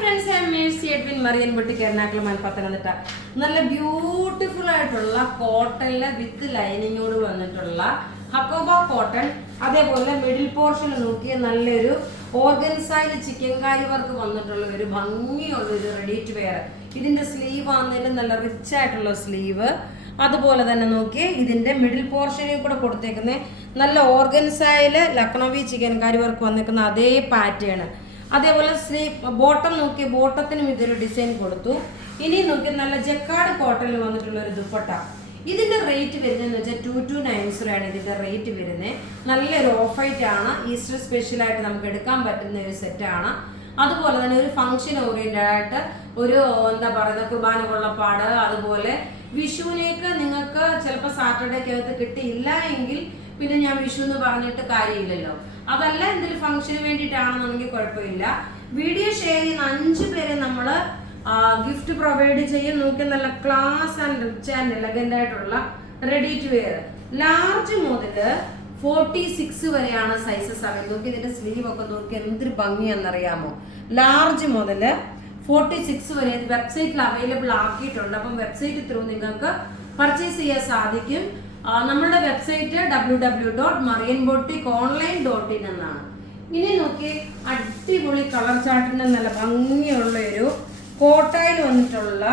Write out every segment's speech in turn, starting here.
friends, I am Mercy Edwin Marian Boutique Ernakulam and Pathanamthitta. നല്ല beautiful ആയിട്ടുള്ള കോട്ടണിൽ വിത്ത് ലൈനിങ്ങോട് വന്നിട്ടുള്ള ഹക്കോബ കോട്ടൺ. അതേപോലെ മിഡിൽ പോർഷൻ നോക്കിയ നല്ലൊരു ഓർഗൻസൈൽ ചിക്കൻകാരി വർക്ക് വന്നിട്ടുള്ള ഒരു ഭംഗിയുള്ള ഒരു റെഡി ടു വെയർ. ഇതിന്റെ സ്ലീവ് ആണെങ്കിലും നല്ല റിച്ച് ആയിട്ടുള്ള സ്ലീവ്. അതുപോലെ തന്നെ നോക്കി ഇതിന്റെ മിഡിൽ പോർഷനിൽ കൂടെ കൊടുത്തേക്കുന്ന നല്ല ഓർഗൻസൈല് ലക്നോവി ചിക്കൻകാരി വർക്ക് വന്നിരിക്കുന്ന അതേ പാറ്റേൺ. അതേപോലെ സ്ലീവ് ബോട്ടം നോക്കി, ബോട്ടത്തിനും ഇതൊരു ഡിസൈൻ കൊടുത്തു. ഇനി നോക്കി നല്ല ജക്കാർഡ് കോട്ടണിൽ വന്നിട്ടുള്ള ഒരു ദുപ്പട്ട. ഇതിന്റെ റേറ്റ് വരുന്നതെന്ന് വെച്ചാൽ 2290 ആണ് ഇതിന്റെ റേറ്റ് വരുന്നത്. നല്ലൊരു ഓഫ് വൈറ്റ് ആണ്, ഈസ്റ്റർ സ്പെഷ്യൽ ആയിട്ട് നമുക്ക് എടുക്കാൻ പറ്റുന്ന ഒരു സെറ്റാണ്. അതുപോലെ തന്നെ ഒരു ഫംഗ്ഷൻ ഓറിയന്റഡ് ആയിട്ട് ഒരു എന്താ പറയുക കുർബാന കൊള്ളപ്പാട്, അതുപോലെ വിഷുവിനേക്ക് നിങ്ങൾക്ക് ചിലപ്പോൾ സാറ്റർഡേക്കകത്ത് കിട്ടിയില്ല എങ്കിൽ പിന്നെ ഞാൻ വിഷു എന്ന് പറഞ്ഞിട്ട് കാര്യമില്ലല്ലോ. അതല്ല എന്തെങ്കിലും ഫംഗ്ഷന് വേണ്ടിയിട്ടാണെന്നുണ്ടെങ്കിൽ കുഴപ്പമില്ല. വീഡിയോ ഷെയർ ചെയ്യുന്ന 5 പേരെ നമ്മൾ ഗിഫ്റ്റ് പ്രൊവൈഡ് ചെയ്യും. നോക്കി നല്ല class and rich and elegant ആയിട്ടുള്ള റെഡി ടു വെയർ. ലാർജ് മുതൽ 46 വരെയാണ് സൈസസ് അവൈലബിൾ. നോക്കി ഇതിന്റെ സ്ലീവ് ഒക്കെ നോക്കി എന്തൊരു ഭംഗിയാണെന്നറിയാമോ. ലാർജ് മുതൽ 46 വരെ വെബ്സൈറ്റിൽ അവൈലബിൾ ആക്കിയിട്ടുണ്ട്. അപ്പം വെബ്സൈറ്റ് ത്രൂ നിങ്ങൾക്ക് പർച്ചേസ് ചെയ്യാൻ സാധിക്കും. നമ്മളുടെ വെബ്സൈറ്റ് www.marianboutique.online.in എന്നാണ്. ഇനി നോക്കി അടിപൊളി കളർ ചാർട്ടിന്റെ നല്ല ഭംഗിയുള്ള ഒരു കോട്ടയിൽ വന്നിട്ടുള്ള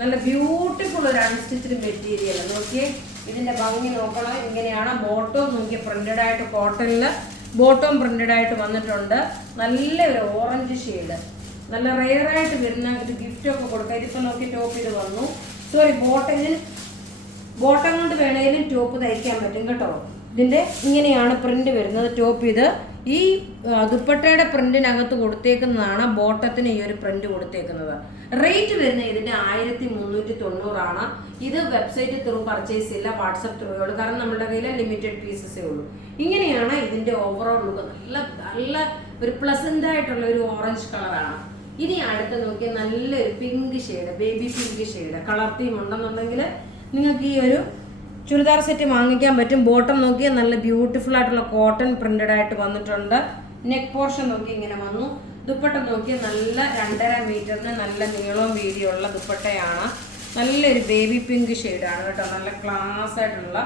നല്ല ബ്യൂട്ടിഫുൾ ഒരു അൺസ്റ്റിച്ച്ഡ് മെറ്റീരിയൽ. നോക്കിയേ ഇതിന്റെ ഭംഗി നോക്കണം. ഇങ്ങനെയാണ് ബോട്ടം നോക്കി പ്രിന്റഡ് ആയിട്ട് കോട്ടണില് ബോട്ടം പ്രിന്റഡ് ആയിട്ട് വന്നിട്ടുണ്ട്. നല്ല ഒരു ഓറഞ്ച് ഷെയ്ഡ്, നല്ല റെയർ ആയിട്ട് വരുന്ന ഒരു ഗിഫ്റ്റ് ഒക്കെ കൊടുക്കുക. ഇതിപ്പോ നോക്കി ടോപ്പ് ഇത് വന്നു. സോറി, ബോട്ടം കൊണ്ട് വേണേലും ടോപ്പ് തയ്ക്കാൻ പറ്റും കേട്ടോ. ഇതിന്റെ ഇങ്ങനെയാണ് പ്രിന്റ് വരുന്നത് ടോപ്പ്. ഇത് ഈ ദുപ്പട്ടയുടെ പ്രിന്റിനകത്ത് കൊടുത്തേക്കുന്നതാണ് ബോട്ടത്തിന് ഈ ഒരു പ്രിന്റ് കൊടുത്തേക്കുന്നത്. റേറ്റ് വരുന്നത് ഇതിന്റെ 1390 ആണ്. ഇത് വെബ്സൈറ്റ് ത്രൂ പർച്ചേസ് ഇല്ല, വാട്സപ്പ് ത്രൂ ഉള്ളൂ. കാരണം നമ്മുടെ കയ്യിൽ ലിമിറ്റഡ് പീസസേ ഉള്ളൂ. ഇങ്ങനെയാണ് ഇതിന്റെ ഓവറോൾ ലുക്ക്. നല്ല ഒരു പ്ലസന്റ് ആയിട്ടുള്ള ഒരു ഓറഞ്ച് കളറാണ്. ഇനി അടുത്ത് നോക്കിയ നല്ലൊരു pink shade, baby pink shade. Colour theme ഉണ്ടെന്നുണ്ടെങ്കിൽ നിങ്ങൾക്ക് ഈ ഒരു ചുരിദാർ സെറ്റ് വാങ്ങിക്കാൻ പറ്റും. ബോട്ടം നോക്കി നല്ല ബ്യൂട്ടിഫുൾ ആയിട്ടുള്ള കോട്ടൺ പ്രിന്റഡ് ആയിട്ട് വന്നിട്ടുണ്ട്. നെക്ക് പോർഷൻ നോക്കി ഇങ്ങനെ വന്നു. ദുപ്പട്ട നോക്കി നല്ല 2.5 മീറ്ററിന് നല്ല നീളവും വീതിയുള്ള ദുപ്പട്ടയാണ്. നല്ലൊരു ബേബി പിങ്ക് ഷെയ്ഡാണ് കേട്ടോ. നല്ല ക്ലാസ് ആയിട്ടുള്ള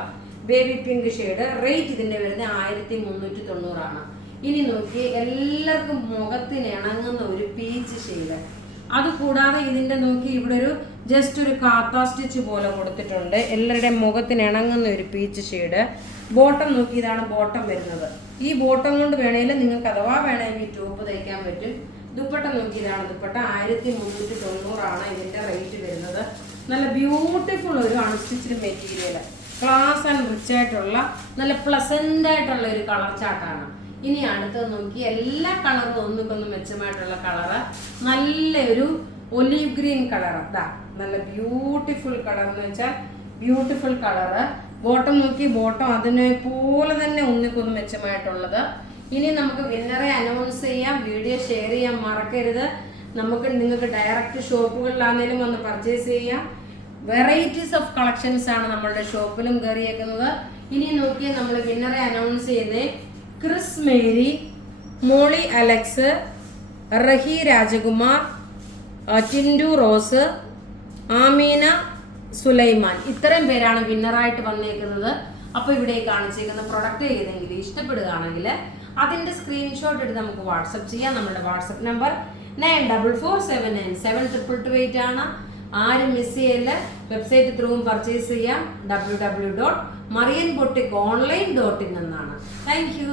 ബേബി പിങ്ക് ഷെയ്ഡ്. റേറ്റ് ഇതിന്റെ വരുന്നത് 1390 ആണ്. ഇനി നോക്കി എല്ലാവർക്കും മുഖത്തിന് ഇണങ്ങുന്ന ഒരു പീച്ച് ഷെയ്ഡ്. അത് കൂടാതെ ഇതിന്റെ നോക്കി ഇവിടെ ഒരു ജസ്റ്റ് ഒരു കാത്ത സ്റ്റിച്ച് പോലെ കൊടുത്തിട്ടുണ്ട്. എല്ലാവരുടെയും മുഖത്തിന് ഇണങ്ങുന്ന ഒരു പീച്ച് ഷെയ്ഡ്. ബോട്ടം നോക്കി ഇതാണ് ബോട്ടം വരുന്നത്. ഈ ബോട്ടം കൊണ്ട് വേണേലും നിങ്ങൾക്ക് അഥവാ വേണമെങ്കിൽ ടോപ്പ് തയ്ക്കാൻ പറ്റും. ദുപ്പട്ട നോക്കി ഇതാണ് ദുപ്പട്ട. 1390 ആണ് ഇതിന്റെ റേറ്റ് വരുന്നത്. നല്ല ബ്യൂട്ടിഫുൾ ഒരു unstitched material, class and rich ആയിട്ടുള്ള നല്ല പ്ലസന്റ് ആയിട്ടുള്ള ഒരു കളർ ചാർട്ടാണ്. ഇനി അടുത്തത് നോക്കി എല്ലാ കളറും ഒന്നുകൊന്നും മെച്ചമായിട്ടുള്ള കളറ്. നല്ലൊരു ഒലീവ് ഗ്രീൻ കളർ. അതാ നല്ല ബ്യൂട്ടിഫുൾ കളർ എന്ന് വെച്ചാൽ ബ്യൂട്ടിഫുൾ കളറ്. ബോട്ടം നോക്കി ബോട്ടം അതിനെ പോലെ തന്നെ ഒന്നിക്കൊന്നും മെച്ചമായിട്ടുള്ളത്. ഇനി നമുക്ക് വിന്നറെ അനൗൺസ് ചെയ്യാം. വീഡിയോ ഷെയർ ചെയ്യാൻ മറക്കരുത്. നിങ്ങൾക്ക് ഡയറക്റ്റ് ഷോപ്പുകളിലാണെങ്കിലും വന്ന് പർച്ചേസ് ചെയ്യാം. വെറൈറ്റീസ് ഓഫ് കളക്ഷൻസ് ആണ് നമ്മളുടെ ഷോപ്പിലും കയറിയേക്കുന്നത്. ഇനി നോക്കിയാൽ നമ്മൾ വിന്നറെ അനൗൺസ് ചെയ്യുന്നത് ക്രിസ് മേരി, മോളി അലക്സ്, റഹി രാജകുമാർ, ടിൻഡു റോസ്, ആമീന സുലൈമാൻ. ഇത്രയും പേരാണ് വിന്നറായിട്ട് വന്നേക്കുന്നത്. അപ്പോൾ ഇവിടെ കാണിച്ചേക്കുന്ന പ്രൊഡക്റ്റ് ഏതെങ്കിലും ഇഷ്ടപ്പെടുകയാണെങ്കിൽ അതിൻ്റെ സ്ക്രീൻഷോട്ട് എടുത്ത് നമുക്ക് വാട്സപ്പ് ചെയ്യാം. നമ്മുടെ വാട്സപ്പ് നമ്പർ 9447972228 ആണ്. ആരും മിസ് ചെയ്യല്ല. വെബ്സൈറ്റ് ത്രൂവും പർച്ചേസ് ചെയ്യാം. www.marianboutique.online.in എന്നാണ്. Thank you.